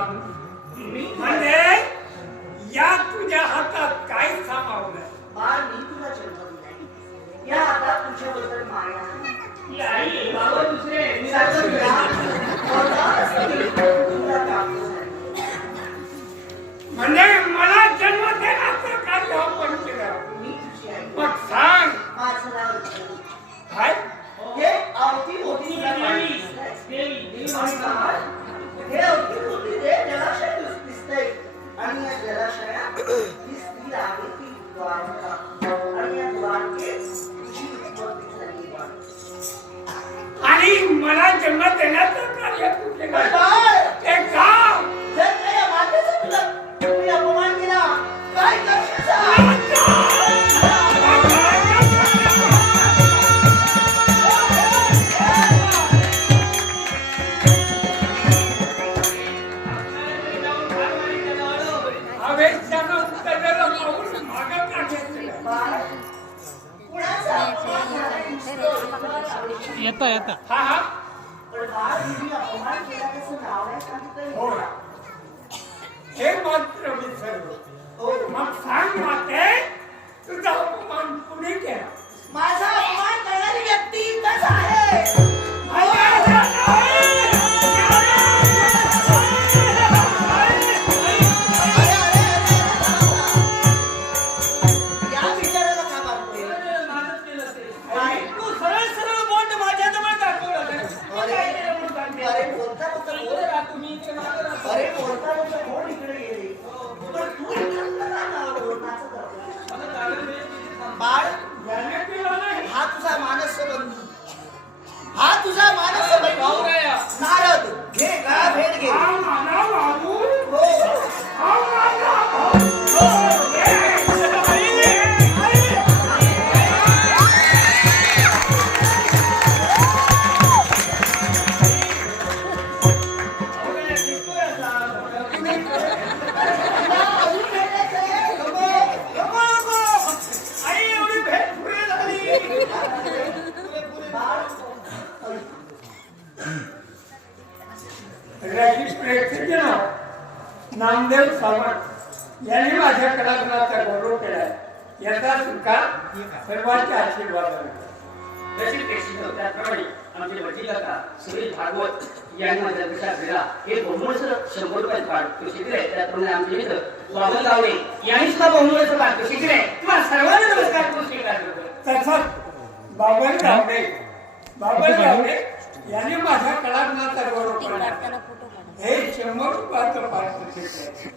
म्हणजे या तुझ्या हातात काय सामावलं बाळ मी तुला जन्म या हातात तुझ्याबद्दल माया आहे. बाबा दुसरे. मी सांगतो जन्म देण्याचं कार्य तू केलं बाळ, ते जर का मातेचा तुला. तुम्ही अपमान केला, काय करशील? येता येता. हा हा. हे मात्र मी सर्व हा तुझा मानस बंधू. हा तुझा मानस बंधू. प्रेक्षक नामदेव सावंत. यांनी माझ्या कलाकाराचा गौरव केलाय. याचा सुद्धा सर्वांचे आशीर्वाद तशी प्रेक्षित त्याप्रमाणे आमचे वकीलका सुनील भागवत यांनी माझ्या लक्षात दिला हे बहुमूळचं शंभर रुपये पाठ शिकले त्याप्रमाणे आमचे मित्र वामन गावडे यांनी सुद्धा बहुमूळचं पाठ शिकले तुम्हाला सर्वांना नमस्कार तो करतो. तसंच बाबन गावडे यांनी माझ्या कलाकाराचा गौरव केलाय काढताना फोटो काढा हे शंभर रुपयाचं पारितोषिक आहे